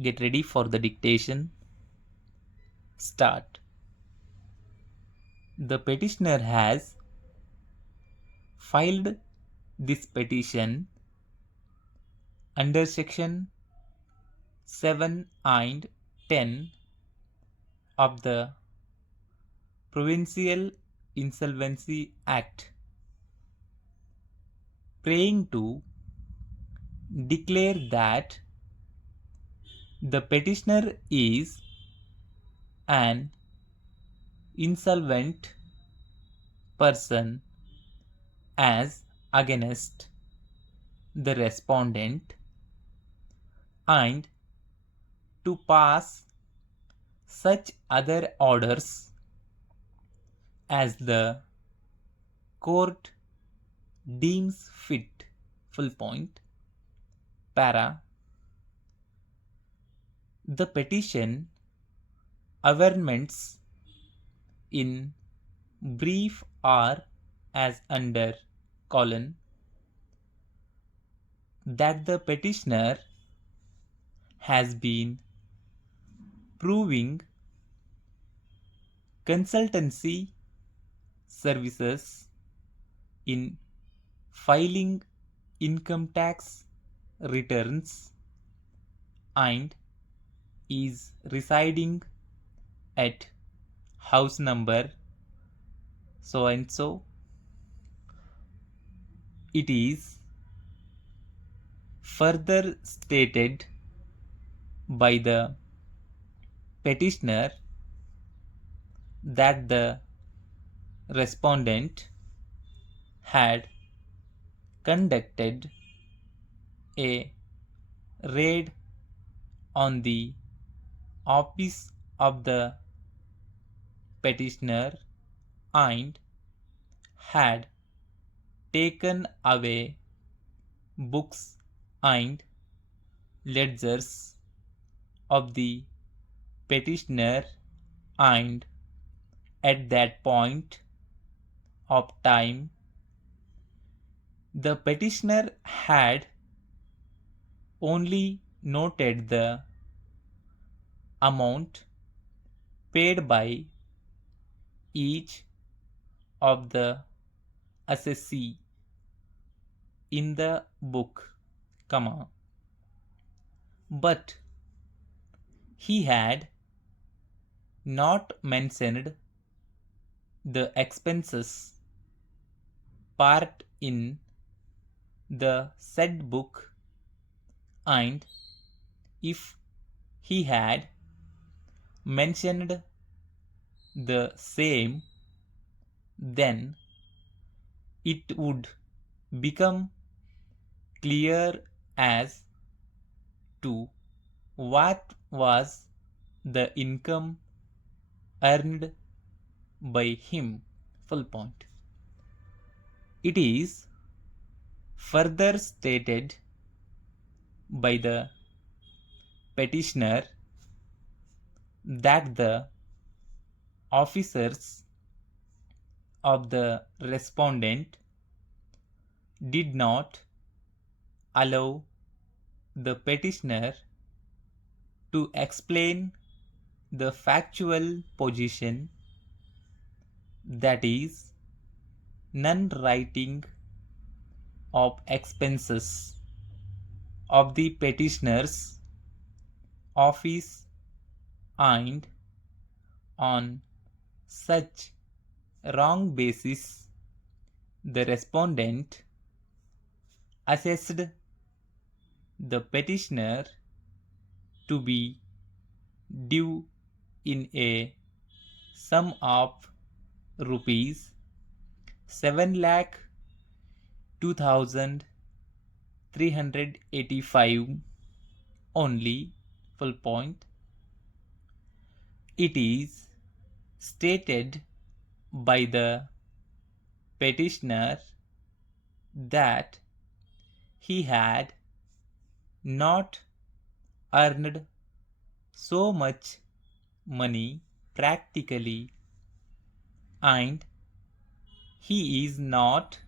Get ready for the dictation. Start. The petitioner has filed this petition under section 7 and 10 of the Provincial Insolvency Act, praying to declare that the petitioner is an insolvent person as against the respondent, and to pass such other orders as the court deems fit. Full point. Para. The petition averments in brief are as under colon that the petitioner has been proving consultancy services in filing income tax returns and is residing at house number so and so. It is further stated by the petitioner that the respondent had conducted a raid on the office of the petitioner and had taken away books and ledgers of the petitioner, and at that point of time the petitioner had only noted the amount paid by each of the assessee in the book, but he had not mentioned the expenses part in the said book, and if he had mentioned the same, then it would become clear as to what was the income earned by him. Full point. It is further stated by the petitioner that the officers of the respondent did not allow the petitioner to explain the factual position, that is, none writing of expenses of the petitioner's office, and on such wrong basis the respondent assessed the petitioner to be due in a sum of rupees 7,02,385 only. Full point. It is stated by the petitioner that he had not earned so much money practically, and he is not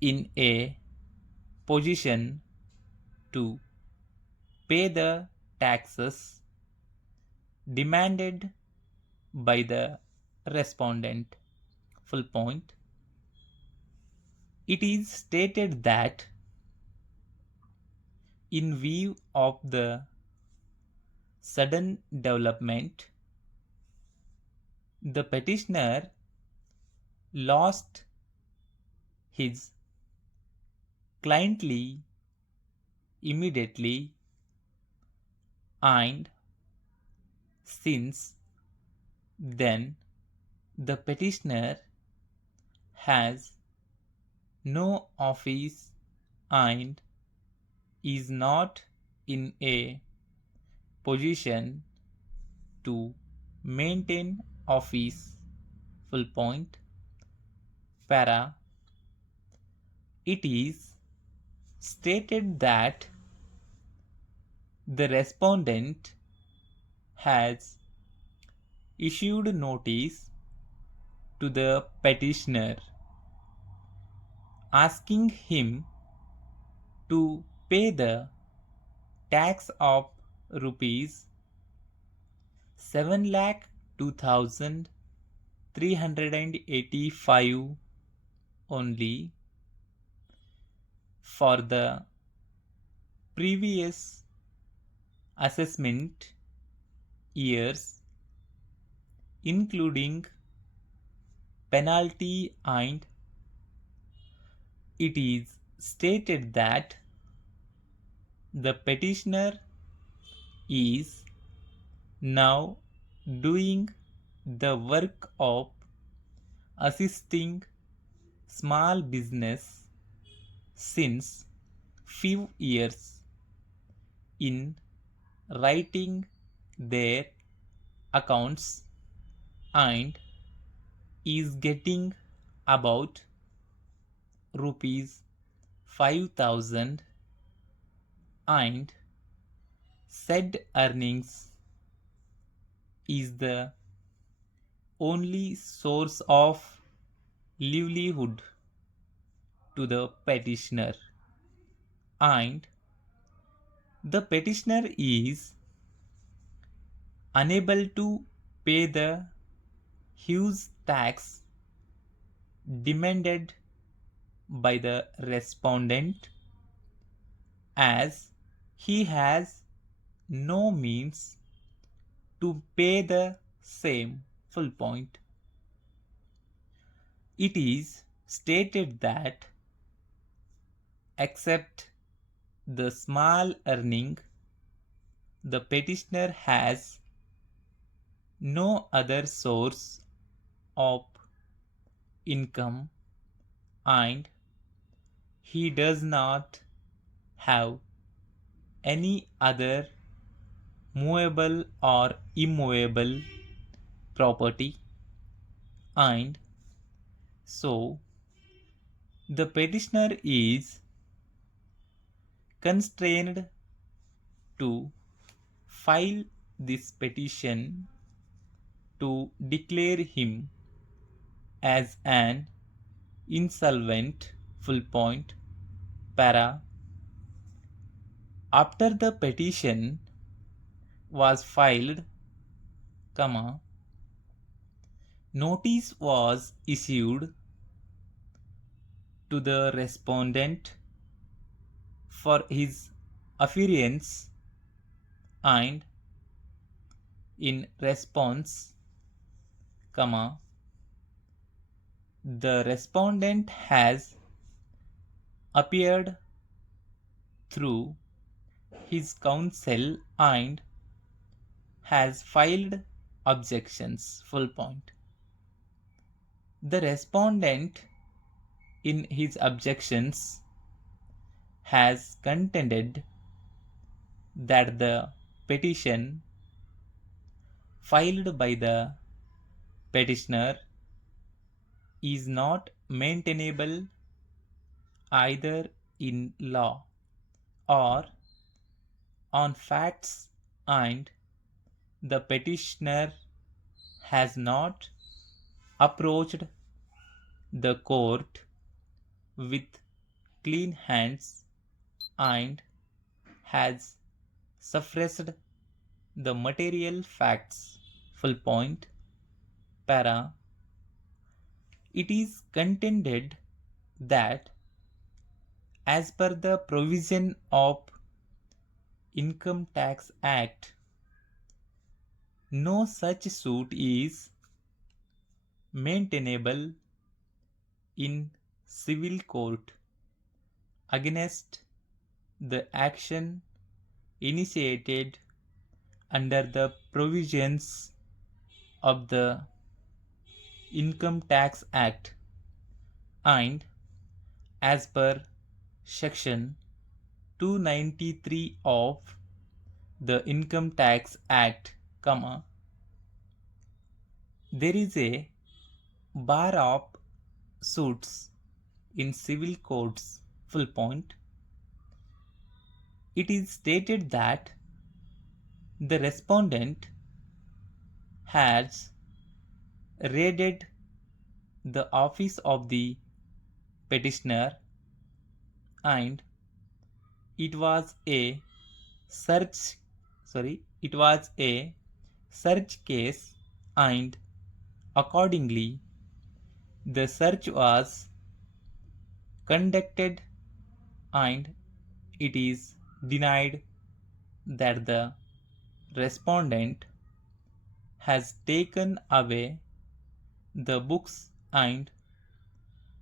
in a position to pay the taxes demanded by the respondent. Full point. It is stated that in view of the sudden development, the petitioner lost his cliently immediately, and since then the petitioner has no office and is not in a position to maintain office. Full point. Para. It is stated that the respondent has issued notice to the petitioner asking him to pay the tax of rupees 7,02,385 only for the previous assessment years, including penalty, and it is stated that the petitioner is now doing the work of assisting small business since few years in writing their accounts and is getting about rupees 5,000, and said earnings is the only source of livelihood to the petitioner, and the petitioner is unable to pay the huge tax demanded by the respondent, as he has no means to pay the same. Full point. It is stated that except the small earning, the petitioner has no other source of income, and he does not have any other movable or immovable property, and so the petitioner is constrained to file this petition to declare him as an insolvent. Full point. Para. After the petition was filed, comma, notice was issued to the respondent for his afference, and in response, comma, the respondent has appeared through his counsel and has filed objections. Full point. The respondent in his objections has contended that the petition filed by the petitioner is not maintainable either in law or on facts, and the petitioner has not approached the court with clean hands and has suppressed the material facts. Full point. Para. It is contended that as per the provision of Income Tax Act, no such suit is maintainable in civil court against the action initiated under the provisions of the Income Tax Act, and as per section 293 of the Income Tax Act, there is a bar of suits in civil courts. Full point. It is stated that the respondent has raided the office of the petitioner and it was a search case, and accordingly the search was conducted and it is denied that the respondent has taken away the books and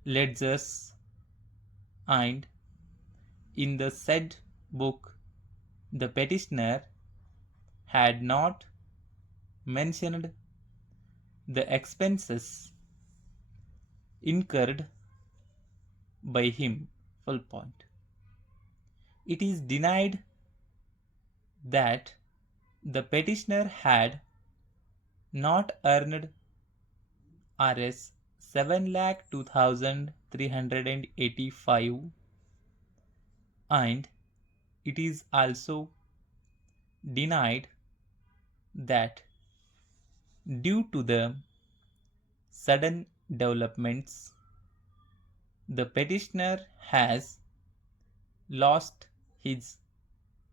ledgers, and in the said book the petitioner had not mentioned the expenses incurred by him. Full point. It is denied that the petitioner had not earned Rs 7,02,385, and it is also denied that due to the sudden developments the petitioner has lost his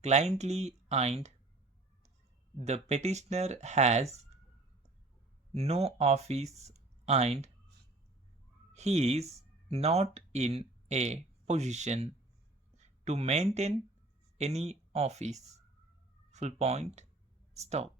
cliently and the petitioner has no office and he is not in a position to maintain any office. Full point. Stop.